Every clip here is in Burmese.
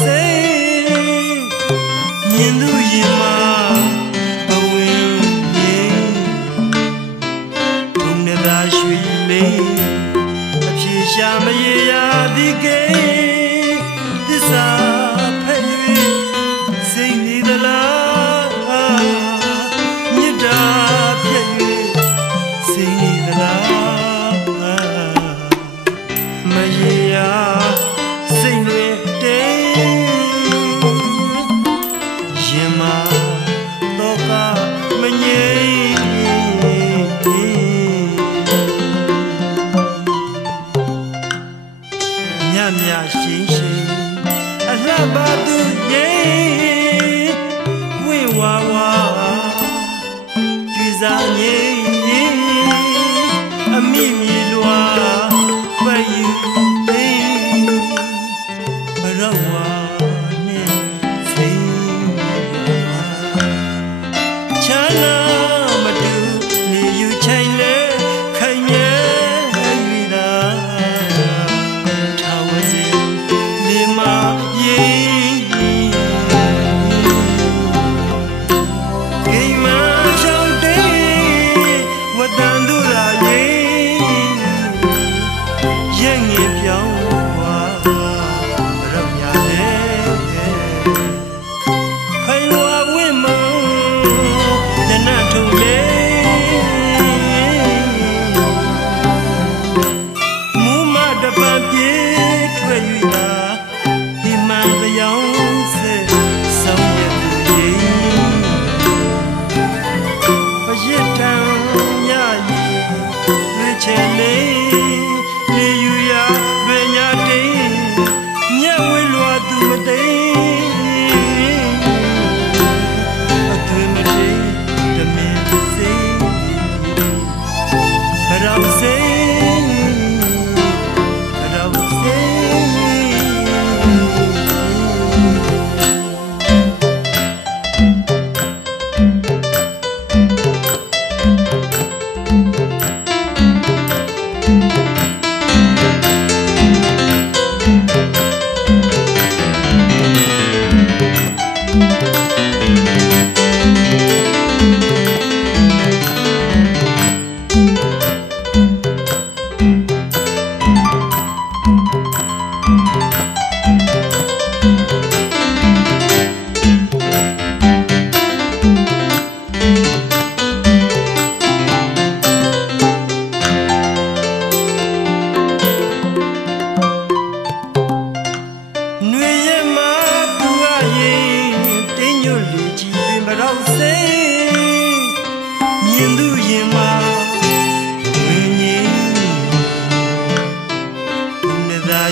စိတ်မြင်သူရင်မှာဘဝင်ရင်ဘုံနဲ့သာရွှေလေးအဖြေရှာမရေရာဒီကိသစ္စာ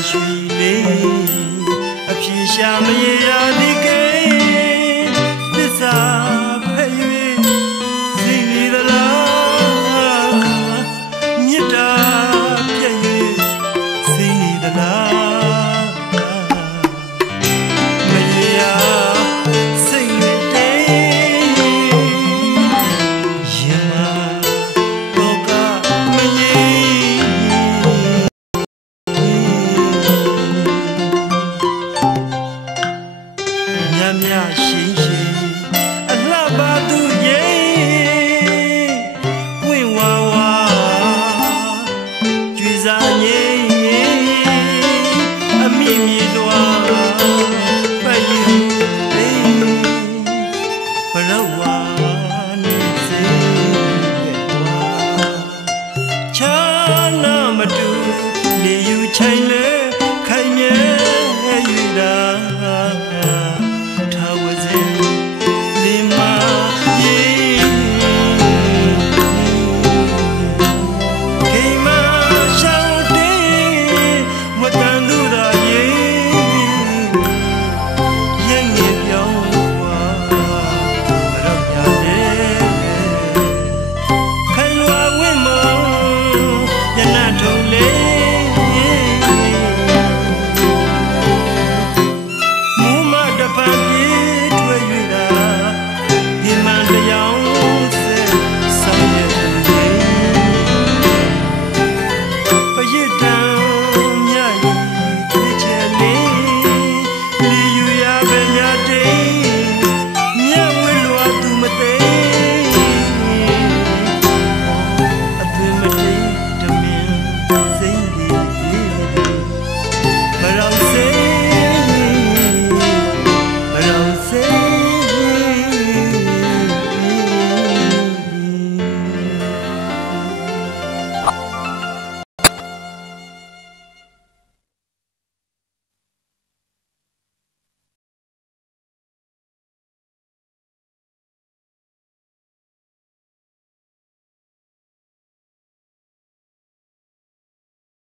ရွှေလေးအပြေရှာမရရသည်ကဲသစ္စာ